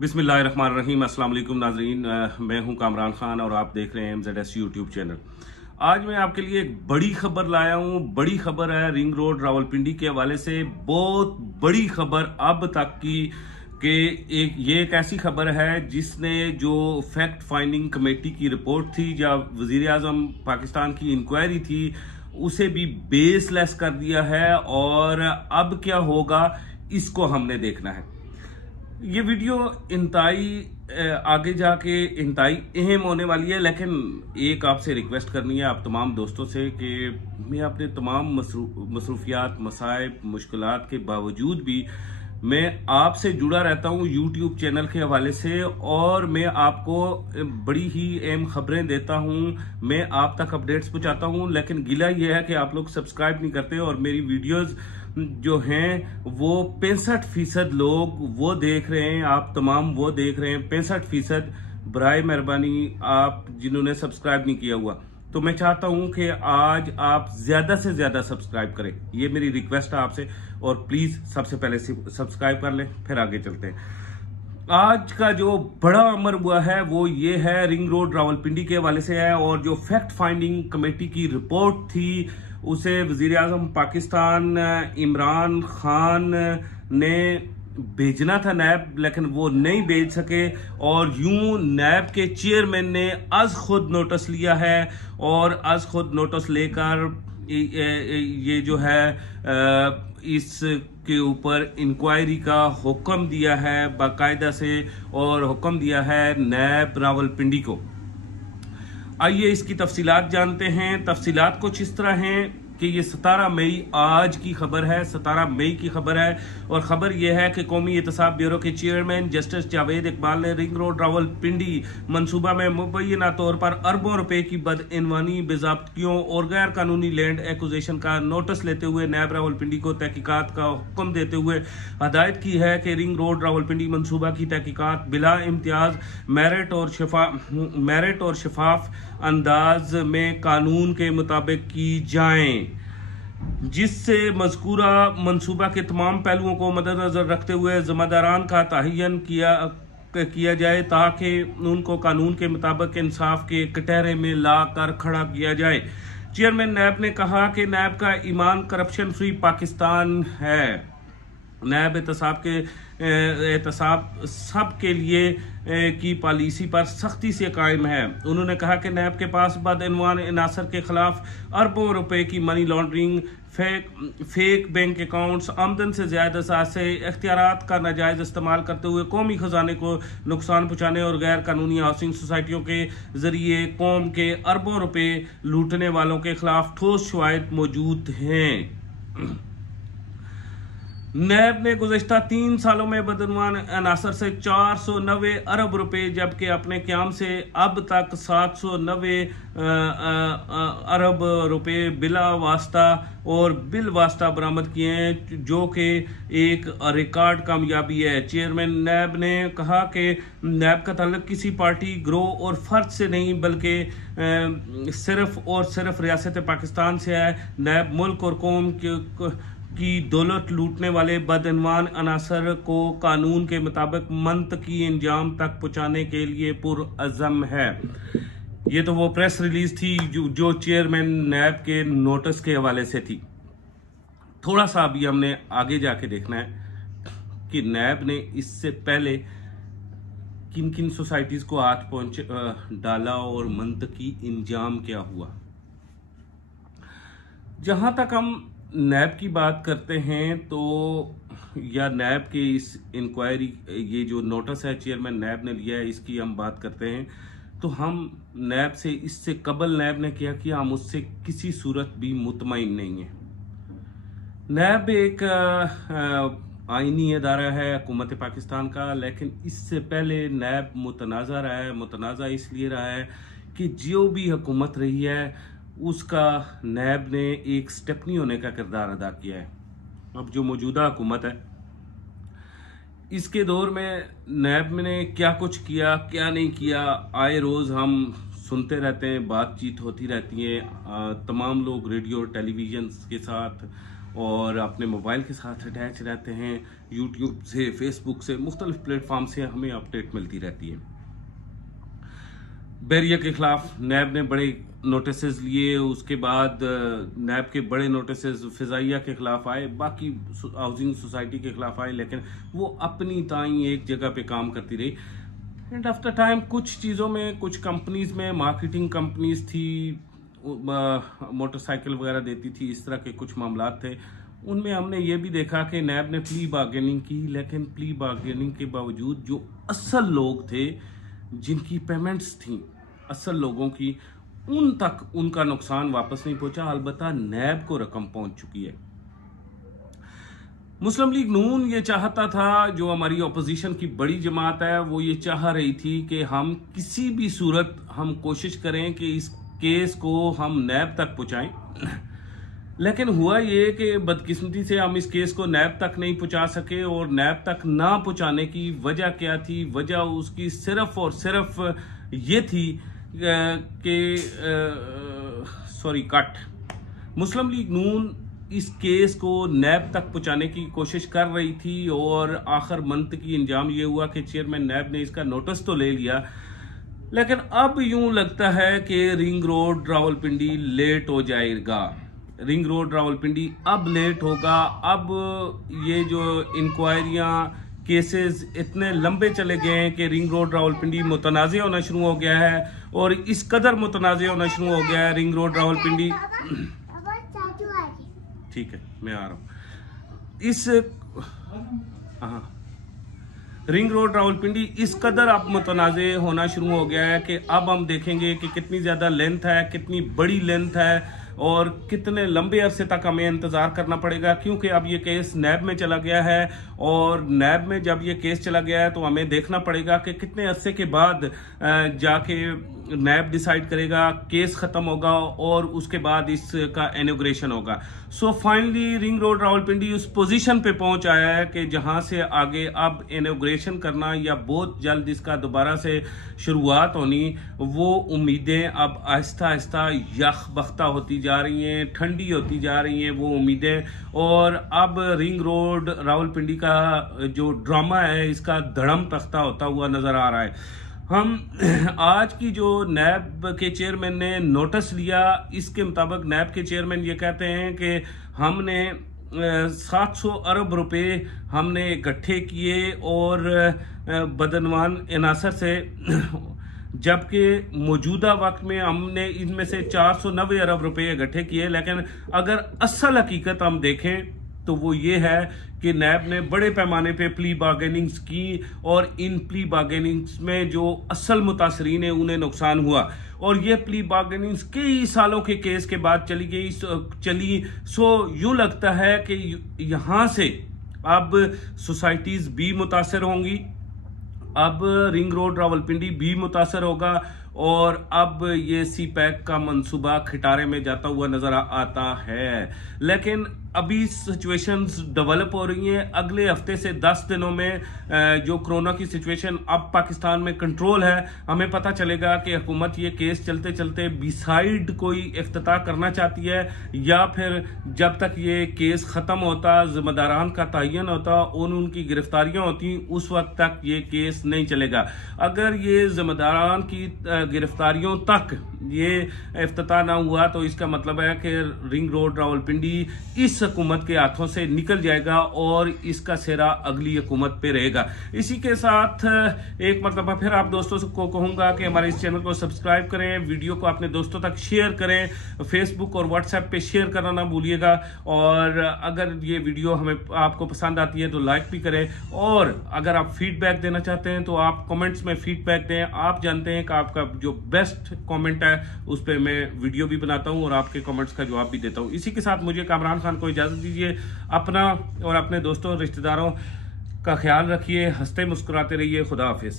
बिस्मिल्लाहिर्रहमानिर्रहीम। अस्सलाम वालेकुम नाजरीन, मैं हूं कामरान खान और आप देख रहे हैं MZS यूट्यूब चैनल। आज मैं आपके लिए एक बड़ी खबर लाया हूं। बड़ी खबर है रिंग रोड रावलपिंडी के हवाले से। बहुत बड़ी खबर अब तक की कि एक ऐसी खबर है जिसने जो फैक्ट फाइंडिंग कमेटी की रिपोर्ट थी या वजीर आजम पाकिस्तान की इंक्वायरी थी उसे भी बेसलेस कर दिया है। और अब क्या होगा इसको हमने देखना है। ये वीडियो इंतहाई आगे जाके इंतहाई अहम होने वाली है, लेकिन एक आपसे रिक्वेस्ट करनी है आप तमाम दोस्तों से कि मैं अपने तमाम मसरूफियात मसाइब मुश्किलात के बावजूद भी मैं आपसे जुड़ा रहता हूं यूट्यूब चैनल के हवाले से, और मैं आपको बड़ी ही अहम खबरें देता हूं, मैं आप तक अपडेट्स पहुंचाता हूं। लेकिन गिला यह है कि आप लोग सब्सक्राइब नहीं करते और मेरी वीडियोस जो हैं वो 65% लोग वो देख रहे हैं, आप तमाम वो देख रहे हैं 65%। बराए मेहरबानी आप जिन्होंने सब्सक्राइब नहीं किया हुआ, तो मैं चाहता हूं कि आज आप ज्यादा से ज्यादा सब्सक्राइब करें, ये मेरी रिक्वेस्ट है आपसे। और प्लीज सबसे पहले सब्सक्राइब कर लें, फिर आगे चलते हैं। आज का जो बड़ा अमर हुआ है वो ये है रिंग रोड रावलपिंडी के हवाले से है। और जो फैक्ट फाइंडिंग कमेटी की रिपोर्ट थी उसे वजीर आजम पाकिस्तान इमरान खान ने भेजना था नैब, लेकिन वो नहीं भेज सके। और यूं नैब के चेयरमैन ने आज खुद नोटिस लिया है और आज खुद नोटिस लेकर ये जो है इसके ऊपर इंक्वायरी का हुक्म दिया है बाकायदा से, और हुक्म दिया है नैब रावलपिंडी को। आइए इसकी तफसीलात जानते हैं। तफसीलात कुछ इस तरह हैं कि ये 17 मई आज की खबर है, 17 मई की खबर है। और खबर यह है कि कौमी एहतसाब ब्यूरो के चेयरमैन जस्टिस जावेद इकबाल ने रिंग रोड रावलपिंडी मनसूबा में मुबैना तौर पर अरबों रुपए की बदइनवानी, बेज़ाब्तियों और गैर कानूनी लैंड एक्विजिशन का नोटिस लेते हुए नैब रावलपिंडी को तहकीकात का हुक्म देते हुए हदायत की है कि रिंग रोड रावलपिंडी मनसूबा की तहकीकात बिला इम्तियाज मेरिट और शफाफ अंदाज में कानून के मुताबिक की जाएं, जिससे मज़कूरा मनसूबा के तमाम पहलुओं को मद्देनजर रखते हुए जिम्मेदारान का तयन किया जाए ताकि उनको कानून के मुताबिक इंसाफ के कटहरे में ला कर खड़ा किया जाए। चेयरमैन नैब ने कहा कि नैब का ईमान करप्शन फ्री पाकिस्तान है। नैब एहतसाब सब के लिए की पॉलिसी पर सख्ती से कायम है। उन्होंने कहा कि नैब के पास बदइनवान अनासर के खिलाफ अरबों रुपए की money laundering, fake bank accounts, आमदन से ज्यादा से इख्तियारात का नाजायज इस्तेमाल करते हुए कौमी खजाने को नुकसान पहुंचाने और गैर कानूनी हाउसिंग सोसाइटियों के जरिए कौम के अरबों रुपए लूटने वालों के खिलाफ ठोस शवाहिद मौजूद हैं। नैब ने गुज़श्ता 3 सालों में बदइनवान अनासर से 490 अरब रुपए, जबकि अपने क़याम से अब तक 790 अरब रुपए बिला वास्ता और बिल वास्ता बरामद किए हैं, जो कि एक रिकॉर्ड कामयाबी है। चेयरमैन नैब ने कहा कि नैब का ताल्लुक किसी पार्टी, ग्रोह और फर्द से नहीं बल्कि सिर्फ और सिर्फ रियासत पाकिस्तान से है। नैब मुल्क और कौम की दौलत लूटने वाले बदइनवान अनासर को कानून के मुताबिक मंतकी इंजाम तक पहुंचाने के लिए पुरअज़म है। ये तो वो प्रेस रिलीज थी जो चेयरमैन नैब के नोटिस के हवाले से थी। थोड़ा सा अभी हमने आगे जाके देखना है कि नैब ने इससे पहले किन किन सोसाइटीज को हाथ डाला और मंतकी इंजाम क्या हुआ। जहां तक हम नैब की बात करते हैं तो या नैब के इस इंक्वायरी, ये जो नोटिस है चेयरमैन नैब ने लिया है, इसकी हम बात करते हैं तो हम नैब से इससे कबल नैब ने क्या किया हम उससे किसी सूरत भी मुतमईन नहीं है। नैब एक आईनी अदारा है हुकूमत पाकिस्तान का, लेकिन इससे पहले नैब मुतनाज़ा रहा है। मुतनाज़ा इसलिए रहा है कि जो भी हुकूमत रही है उसका नैब ने एक स्टेपनी होने का किरदार अदा किया है। अब जो मौजूदा हुकूमत है इसके दौर में नैब ने क्या कुछ किया क्या नहीं किया, आए रोज हम सुनते रहते हैं, बातचीत होती रहती है तमाम लोग रेडियो टेलीविजन के साथ, और अपने मोबाइल के साथ अटैच रहते हैं। यूट्यूब से, फेसबुक से, मुख्तलिफ प्लेटफॉर्म से हमें अपडेट मिलती रहती है। बैरिया के खिलाफ नैब ने बड़े नोटिस लिए, उसके बाद नैब के बड़े नोटिस फिजाइया के खिलाफ आए, बाकी हाउसिंग सोसाइटी के खिलाफ आए, लेकिन वो अपनी ताई एक जगह पे काम करती रही। एंड आफ्टर टाइम कुछ चीज़ों में, कुछ कंपनीज में, मार्केटिंग कंपनीज थी, मोटरसाइकिल वगैरह देती थी, इस तरह के कुछ मामला थे। उनमें हमने ये भी देखा कि नैब ने प्ली बार्गेनिंग की, लेकिन प्ली बार्गेनिंग के बावजूद जो असल लोग थे, जिनकी पेमेंट्स थी असल लोगों की, उन तक उनका नुकसान वापस नहीं पहुंचा। अलबत्ता नैब को रकम पहुंच चुकी है। मुस्लिम लीग नून ये चाहता था, जो हमारी ऑपोजिशन की बड़ी जमात है, वो ये चाह रही थी कि हम किसी भी सूरत हम कोशिश करें कि इस केस को हम नैब तक पहुंचाएं। लेकिन हुआ ये कि बदकिस्मती से हम इस केस को नैब तक नहीं पहुंचा सके। और नैब तक ना पहुंचाने की वजह क्या थी? वजह उसकी सिर्फ और सिर्फ ये थी कि मुस्लिम लीग नून इस केस को नैब तक पहुंचाने की कोशिश कर रही थी और आखिर मंथ की अंजाम ये हुआ कि चेयरमैन नैब ने इसका नोटिस तो ले लिया, लेकिन अब यूं लगता है कि रिंग रोड रावलपिंडी लेट हो जाएगा। रिंग रोड रावलपिंडी अब लेट होगा। अब ये जो इंक्वायरियां, केसेस इतने लंबे चले गए हैं कि रिंग रोड रावलपिंडी मुतनाज़ होना शुरू हो गया है। और इस कदर मुतनाज़ होना शुरू हो गया है रिंग रोड रावलपिंडी, ठीक है मैं आ रहा हूं। रिंग रोड रावलपिंडी इस कदर अब मुतनाज़ होना शुरू हो गया है कि अब हम देखेंगे कि कितनी ज्यादा लेंथ है, कितनी बड़ी लेंथ है और कितने लंबे अरसे तक हमें इंतजार करना पड़ेगा, क्योंकि अब ये केस नैब में चला गया है। और नैब में जब ये केस चला गया है तो हमें देखना पड़ेगा कि कितने अरसे के बाद जाके नैब डिसाइड करेगा, केस खत्म होगा और उसके बाद इसका इनॉग्रेशन होगा। So finally ring road Rawalpindi उस पोजीशन पे पहुंच आया है कि जहां से आगे अब इनॉग्रेशन करना या बहुत जल्द इसका दोबारा से शुरुआत होनी, वो उम्मीदें अब आहिस्ता आहिस्ता यख बख्ता होती जा रही हैं, ठंडी होती जा रही हैं वो उम्मीदें। और अब रिंग रोड रावलपिंडी का जो ड्रामा है, इसका धड़म तख्ता होता हुआ नजर आ रहा है। हम आज की जो नैब के चेयरमैन ने नोटिस लिया, इसके मुताबिक नैब के चेयरमैन ये कहते हैं कि हमने 700 अरब रुपए हमने इकट्ठे किए और बदनवान इनासर से, जबकि मौजूदा वक्त में हमने इनमें से 490 अरब रुपए इकट्ठे किए। लेकिन अगर असल हकीकत हम देखें तो वो ये है कि नैब ने बड़े पैमाने पे प्ली बार्गेनिंग्स की और इन प्ली बार्गेनिंग्स में जो असल मुतासरीन है उन्हें नुकसान हुआ। और ये प्ली बार्गेनिंग्स कई सालों के केस के बाद चली। सो यूं लगता है कि यहां से अब सोसाइटीज भी मुतासर होंगी, अब रिंग रोड रावलपिंडी भी मुतासर होगा और अब ये सी पैक का मंसूबा खिटारे में जाता हुआ नजर आता है। लेकिन अभी सिचुएशंस डेवलप हो रही हैं। अगले हफ्ते से 10 दिनों में जो कोरोना की सिचुएशन अब पाकिस्तान में कंट्रोल है, हमें पता चलेगा कि हुकूमत ये केस चलते चलते बिसाइड कोई इफ्तिताह करना चाहती है या फिर जब तक ये केस खत्म होता, जिम्मेदारान का तयन होता और उनकी गिरफ्तारियां होती, उस वक्त तक ये केस नहीं चलेगा। अगर ये जिम्मेदारान की गिरफ्तारियों तक ये इफ्तिताह ना हुआ तो इसका मतलब है कि रिंग रोड रावलपिंडी इस हुकूमत के हाथों से निकल जाएगा और इसका सेहरा अगली हुकूमत पे रहेगा। इसी के साथ एक मरतबा फिर आप दोस्तों को कहूंगा कि हमारे इस चैनल को सब्सक्राइब करें, वीडियो को अपने दोस्तों तक शेयर करें, फेसबुक और व्हाट्सएप पे शेयर करना ना भूलिएगा। और अगर ये वीडियो हमें आपको पसंद आती है तो लाइक भी करें, और अगर आप फीडबैक देना चाहते हैं तो आप कमेंट्स में फीडबैक दें। आप जानते हैं कि आपका जो बेस्ट कमेंट है उस पर मैं वीडियो भी बनाता हूं और आपके कमेंट्स का जवाब भी देता हूं। इसी के साथ मुझे कामरान खान को इजाजत दीजिए। अपना और अपने दोस्तों रिश्तेदारों का ख्याल रखिए, हंसते मुस्कुराते रहिए। खुदा हाफिज।